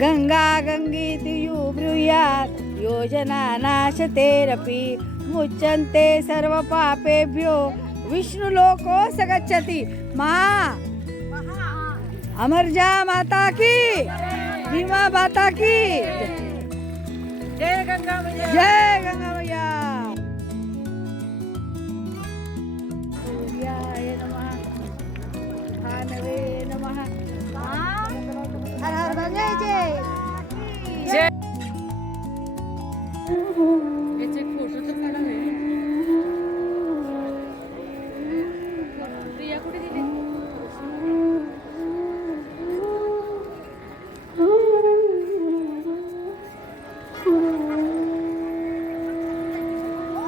गंगा गंगेतियु ब्रूयात् योजना नाशतेरपि मुच्यन्ते सर्व पापेभ्यो विष्णुलोको सगच्छति। अमरजा माता की, भीमा माता की जय। गंगा मैया, जय गंगा मैया। सूर्याय नमः, भानवे नमः, हर हर महादेव जय। याचे फोटो तर काढा रे। प्रिया कुठे गेली?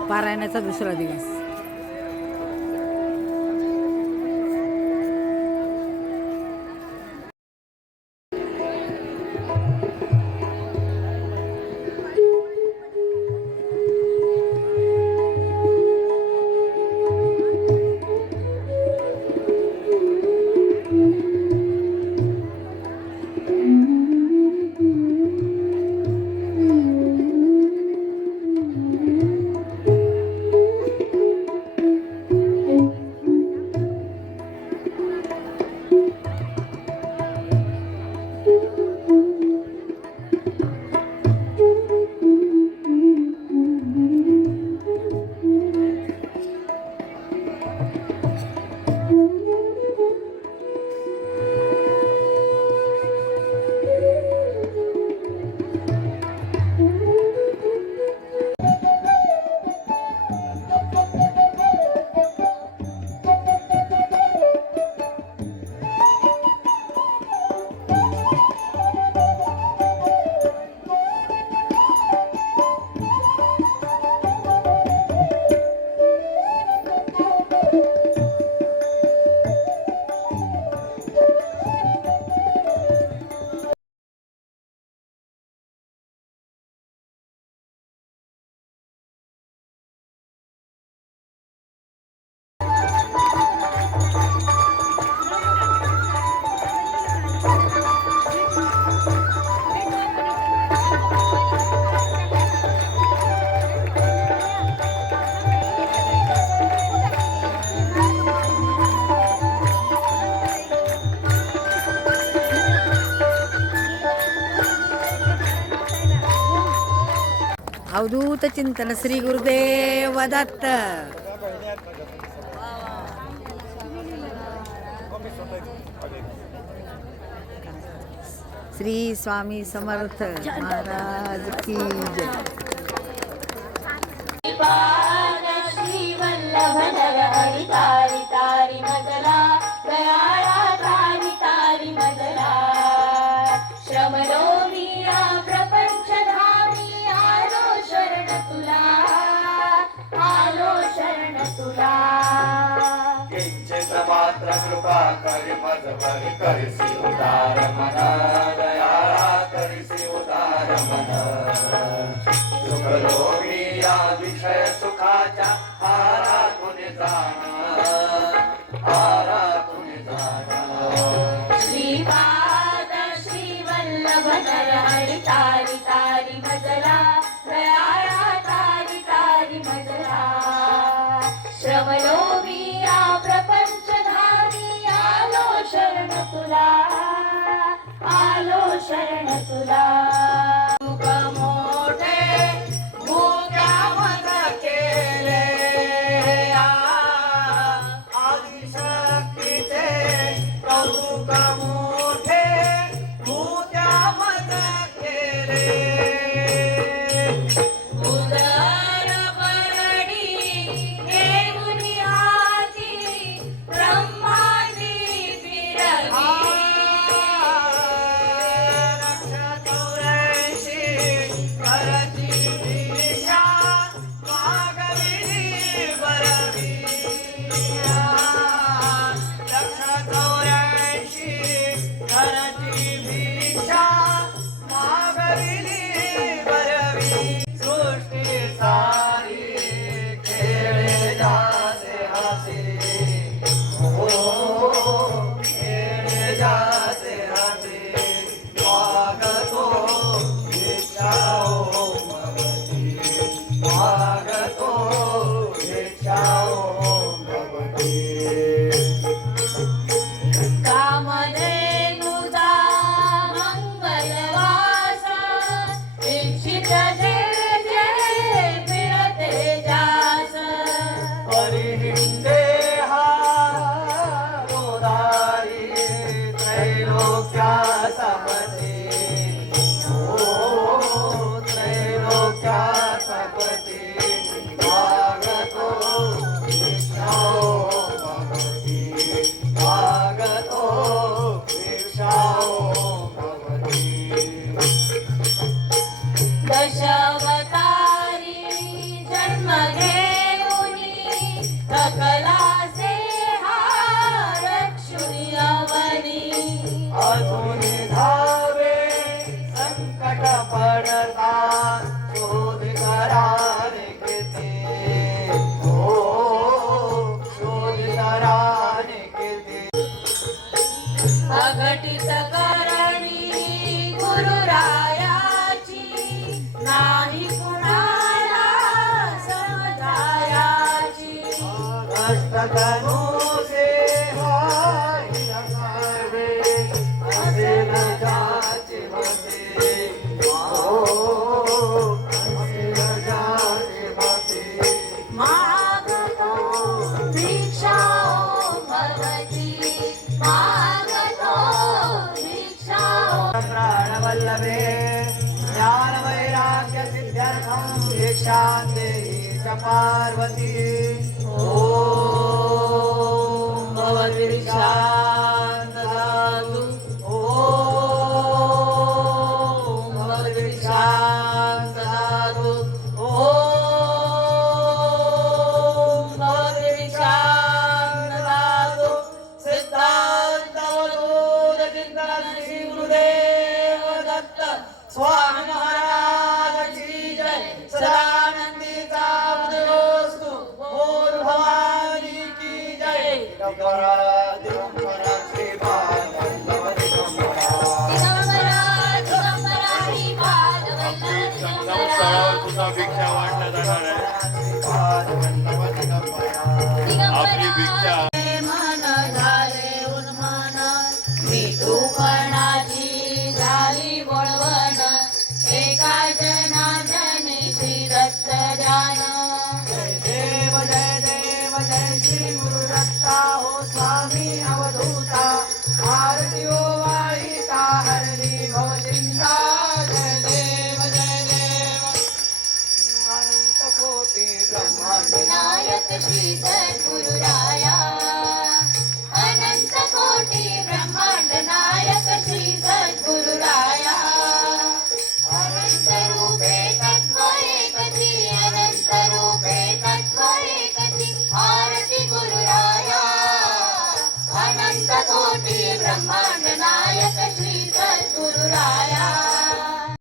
पारायणाचा दुसरा दिवस। अवधूत चिंतन श्री गुरुदेव दत्त। श्री स्वामी समर्थ महाराज की जय। श्री वल्लभ नर हरि तारी तारी मजला दयाळा तारी तारी मजला श्रमलो वीरा प्रपंच धामी आलो शरण तुला आलो शरण तुला किंचित मात्र कृपा करी मजवर करिसी उदार मन दयाळा करिसी उदार मन सुखलोभी या विषय सुखाच्या हारातून जाणं श्रीपाद श्री वल्लभ नर हरि तारी तारी मजला दयाळा तारी तारी मजला श्रमलोभी या प्रपंच धामी आलो शरण तुला आलो शरण तुला स्वागतो त्रैलोक्याचा पती ओ त्रैलोक्याचा पती मागतो भिक्षाओ भवती मागतो भिक्षाओ भवती दशावतारी जन्म घेऊनी सकलाचे हार रक्षुनी अवनी अजून धावे संकट पडता शोध करारे किती ओ शोध करारे किती अघटित करणी गुरुरायाची नाही कुणाला समजायाची अष्टकनो सेवाय नकावे असे न जाचे होते ओ असे न जाचे होते मागतो भिक्षाओ भवती मागतो भिक्षाओ प्राणवल्लभे ज्ञानवैराग्य सिद्ध्यर्थं दीक्षां देहि च पार्वती ॐ भवति दीक्षां ददातु ॐ भवति दीक्षां ददातु ॐ भवति दीक्षां ददातु सिद्धान्तवधूत चिन्तन श्री गुरुदेव दत्त स्वामी महाराज की जय सदानंदीचा उदयोस्तु बोल भवानी की जय दिगंबरा दिगंबरा श्रीपाद वल्लभ दिगंबरा दिगंबरा श्रीपाद वल्लभ संगमस्थळावर सुद्धा भिक्षा वाटल्या जाणार आहे. श्रीपाद वल्लभ दिगंबरा आपली भिक्षा मन झाले उन्मन विठूपणाची झाली वळवण एका जनाजनी श्री दत्त ध्यान देव जय श्री गुरु दत्ता हो स्वामी अवधूता आरती ओ वाहिता हरली भवचिंता जय देव अनंत कोटी ब्रह्मांड नायक श्री सद्गुरुराया अनंत कोटी ब्रह्मांड नायक श्री सद्गुरुराया अनंत रूपे तत्व एकची अनंत रूपे तत्व एकची आरती गुरुराया अनंत कोटी ब्रह्मांड नायक श्री सद्गुरुराया